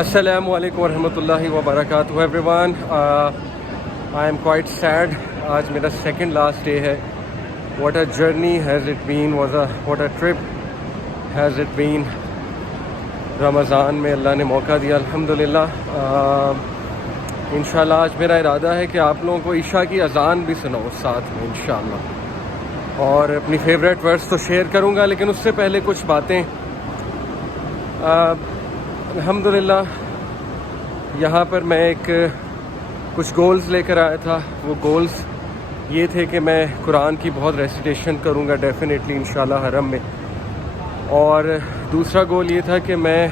Assalamu alaikum warahmatullahi wabarakatuh everyone. I am quite sad. آج میرا second last day ہے. What a journey has it been, what a trip has it been. رمضان میں اللہ نے موقع دیا الحمدللہ. انشاءاللہ آج میرا ارادہ ہے کہ آپ لوگوں کو عشاء کی اذان بھی سناؤ ساتھ میں انشاءاللہ, اور اپنی فیوریٹ ورڈز تو شیئر کروں گا, لیکن اس سے پہلے کچھ باتیں. الحمدللہ یہاں پر میں کچھ گولز لے کر آیا تھا. وہ گولز یہ تھے کہ میں قرآن کی بہت ریسیٹیشن کروں گا ڈیفینیٹلی انشاءاللہ حرم میں, اور دوسرا گول یہ تھا کہ میں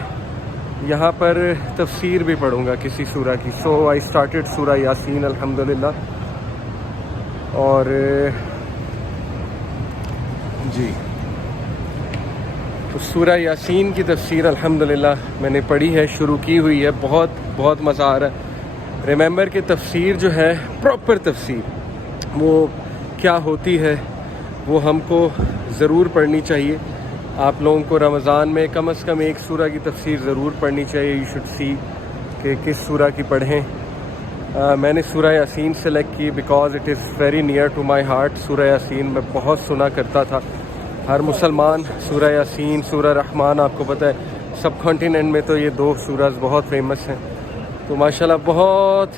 یہاں پر تفسیر بھی پڑھوں گا کسی سورہ کی. سو آئی اسٹارٹیڈ سورہ یاسین الحمدللہ. اور جی تو سورہ یاسین کی تفسیر الحمدللہ میں نے پڑھی ہے, شروع کی ہوئی ہے. بہت بہت مزہ آ رہا ہے. ریممبر کہ تفسیر جو ہے پراپر تفسیر وہ کیا ہوتی ہے وہ ہم کو ضرور پڑھنی چاہیے. آپ لوگوں کو رمضان میں کم از کم ایک سورہ کی تفسیر ضرور پڑھنی چاہیے. یو شوڈ سی کہ کس سورہ کی پڑھیں. میں نے سورہ یاسین سلیکٹ کی because it is very near to my heart. Surah Yasin میں بہت سنا کرتا تھا. ہر مسلمان سورہ یاسین, سورہ رحمان, آپ کو پتہ ہے سب کانٹیننٹ میں تو یہ دو سورج بہت فیمس ہیں. تو ماشاءاللہ بہت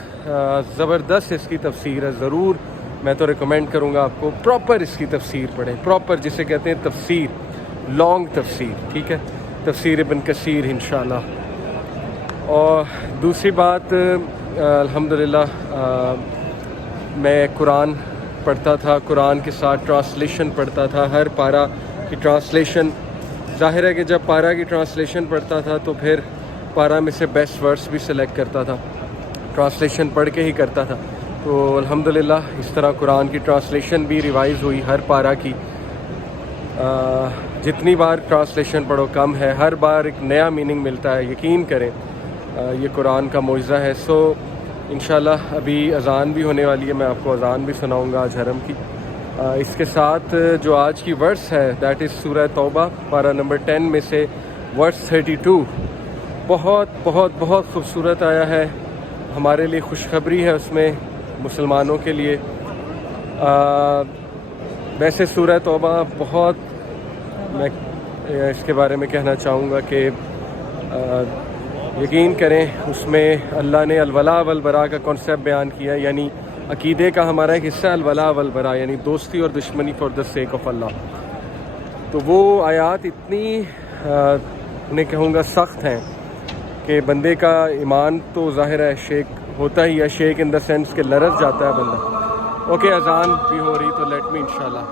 زبردست اس کی تفسیر ہے. ضرور میں تو ریکمینڈ کروں گا آپ کو پراپر اس کی تفسیر پڑھیں. پراپر جسے کہتے ہیں تفسیر, لانگ تفسیر, ٹھیک ہے, تفسیر ابن کثیر انشاءاللہ. اور دوسری بات الحمدللہ میں قرآن پڑھتا تھا, قرآن کے ساتھ ٹرانسلیشن پڑھتا تھا. ہر پارہ کی ٹرانسلیشن, ظاہر ہے کہ جب پارہ کی ٹرانسلیشن پڑھتا تھا تو پھر پارہ میں سے بیسٹ ورڈس بھی سلیکٹ کرتا تھا, ٹرانسلیشن پڑھ کے ہی کرتا تھا. تو الحمدللہ اس طرح قرآن کی ٹرانسلیشن بھی ریوائز ہوئی ہر پارہ کی. جتنی بار ٹرانسلیشن پڑھو کم ہے, ہر بار ایک نیا میننگ ملتا ہے. یقین کریں یہ قرآن کا معجزہ ہے. سو انشاءاللہ ابھی اذان بھی ہونے والی ہے, میں آپ کو اذان بھی سناؤں گا آج حرم کی. اس کے ساتھ جو آج کی ورس ہے دیٹ از سورہ توبہ پارہ نمبر 10 میں سے ورس 32. بہت بہت بہت خوبصورت آیا ہے. ہمارے لیے خوشخبری ہے اس میں, مسلمانوں کے لیے. ویسے سورہ توبہ بہت, میں اس کے بارے میں کہنا چاہوں گا کہ یقین کریں اس میں اللہ نے الولاء والبراء کا کانسیپٹ بیان کیا, یعنی عقیدے کا ہمارا ایک حصہ الولاء والبراء, یعنی دوستی اور دشمنی فار دا سیک آف اللہ. تو وہ آیات اتنی انہیں کہوں گا سخت ہیں کہ بندے کا ایمان تو ظاہر ہے شیک ہوتا ہی ہے. شیک ان دا سینس کہ لرز جاتا ہے بندہ. اوکے اذان بھی ہو رہی تو لیٹ می انشاءاللہ.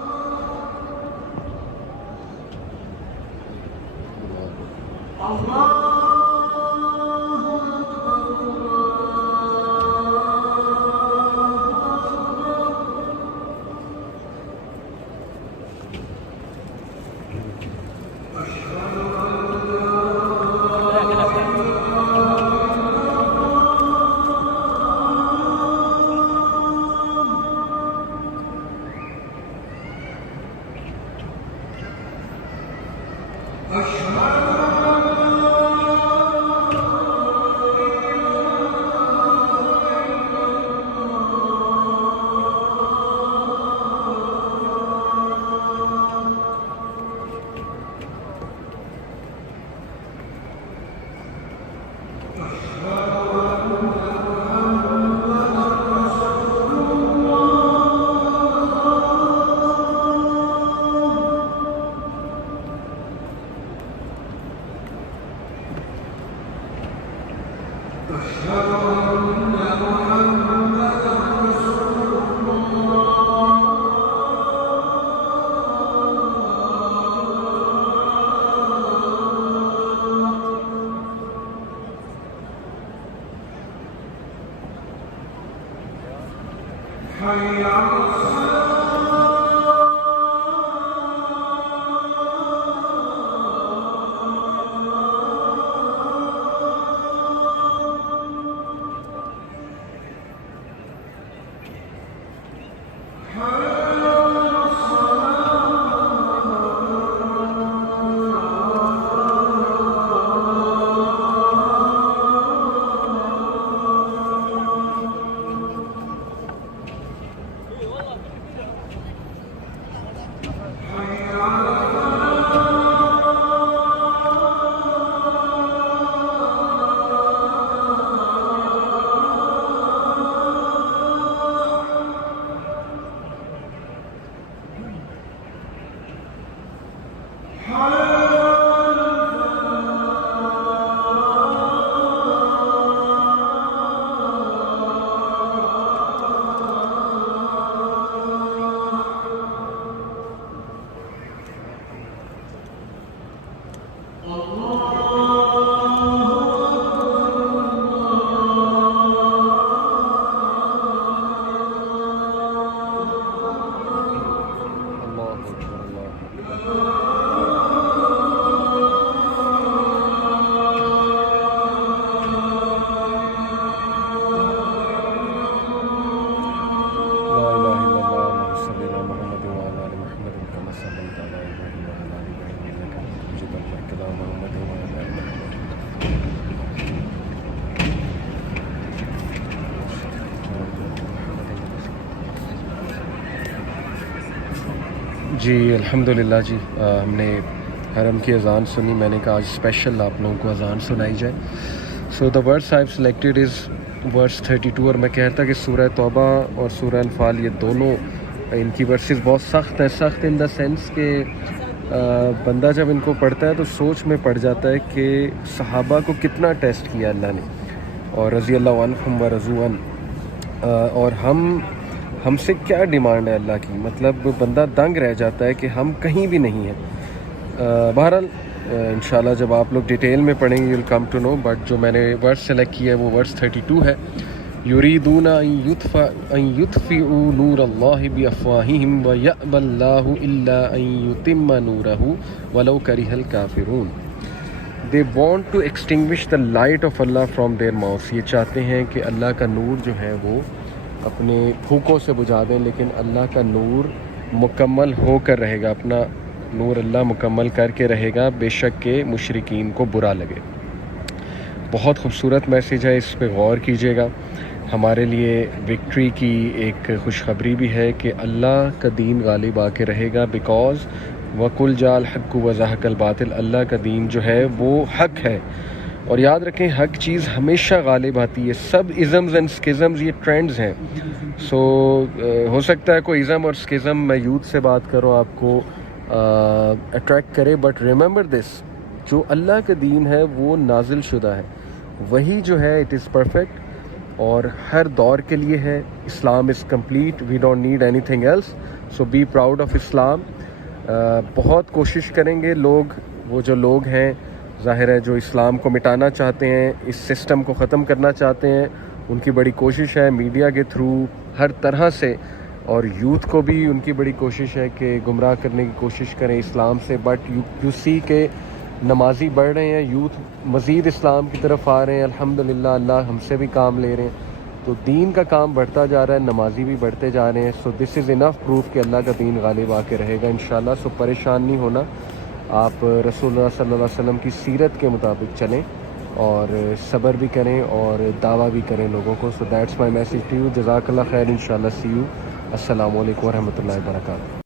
جی الحمدللہ جی ہم نے حرم کی اذان سنی. میں نے کہا آج اسپیشل آپ لوگوں کو اذان سنائی جائے. سو دا ورس آئی ہیو سلیکٹڈ از ورس 32. اور میں کہتا کہ سورہ توبہ اور سورہ انفال یہ دونوں ان کی ورسز بہت سخت ہیں. سخت ان دا سینس کہ بندہ جب ان کو پڑھتا ہے تو سوچ میں پڑ جاتا ہے کہ صحابہ کو کتنا ٹیسٹ کیا اللہ نے, اور رضی اللہ عنہم و رضوا عنہ, اور ہم سے کیا ڈیمانڈ ہے اللہ کی. مطلب بندہ دنگ رہ جاتا ہے کہ ہم کہیں بھی نہیں ہیں. بہرحال انشاءاللہ جب آپ لوگ ڈیٹیل میں پڑھیں گے you'll come to know, but جو میں نے ورس سلیکٹ کیا ہے وہ ورس 32 ہے. یریدون ان یطفئوا نور اللہ بافواہہم ویأبی اللہ الا ان یتم نورہ ولو کرہ الکافرون. They want to extinguish the light of Allah from their mouths. یہ چاہتے ہیں کہ اللہ کا نور جو ہے وہ اپنے پھونکوں سے بجھا دیں, لیکن اللہ کا نور مکمل ہو کر رہے گا. اپنا نور اللہ مکمل کر کے رہے گا, بے شک کہ مشرکین کو برا لگے. بہت خوبصورت میسیج ہے, اس پہ غور کیجیے گا. ہمارے لیے وکٹری کی ایک خوشخبری بھی ہے کہ اللہ کا دین غالب آ کے رہے گا, بیکاز وَقُلْ جَاءَ الْحَقُّ وَزَهَقَ الْبَاطِلُ. اللہ کا دین جو ہے وہ حق ہے, اور یاد رکھیں حق چیز ہمیشہ غالب آتی ہے. سب ازمز اینڈ سکزمز یہ ٹرینڈز ہیں. سو ہو سکتا ہے کوئی ازم اور سکزم میں یوتھ سے بات کروں آپ کو اٹریکٹ کرے, بٹ ریممبر دس, جو اللہ کا دین ہے وہ نازل شدہ ہے, وہی جو ہے اٹ از پرفیکٹ اور ہر دور کے لیے ہے. Islam is complete, we don't need anything else. So be proud of Islam. بہت کوشش کریں گے لوگ, وہ جو لوگ ہیں ظاہر ہے جو اسلام کو مٹانا چاہتے ہیں, اس سسٹم کو ختم کرنا چاہتے ہیں, ان کی بڑی کوشش ہے میڈیا کے تھرو ہر طرح سے, اور یوتھ کو بھی ان کی بڑی کوشش ہے کہ گمراہ کرنے کی کوشش کریں اسلام سے. بٹ یو سی کہ نمازی بڑھ رہے ہیں, یوتھ مزید اسلام کی طرف آ رہے ہیں. الحمدللہ اللہ ہم سے بھی کام لے رہے ہیں, تو دین کا کام بڑھتا جا رہا ہے, نمازی بھی بڑھتے جا رہے ہیں. سو دس از انف پروف کہ اللہ کا دین غالب آ کے رہے گا انشاءاللہ. سو پریشان نہیں ہونا, آپ رسول اللہ صلی اللہ علیہ وسلم کی سیرت کے مطابق چلیں اور صبر بھی کریں اور دعویٰ بھی کریں لوگوں کو. So that's my message to you. جزاک اللہ خیر. انشاءاللہ سی یو. السلام علیکم ورحمۃ اللہ وبرکاتہ.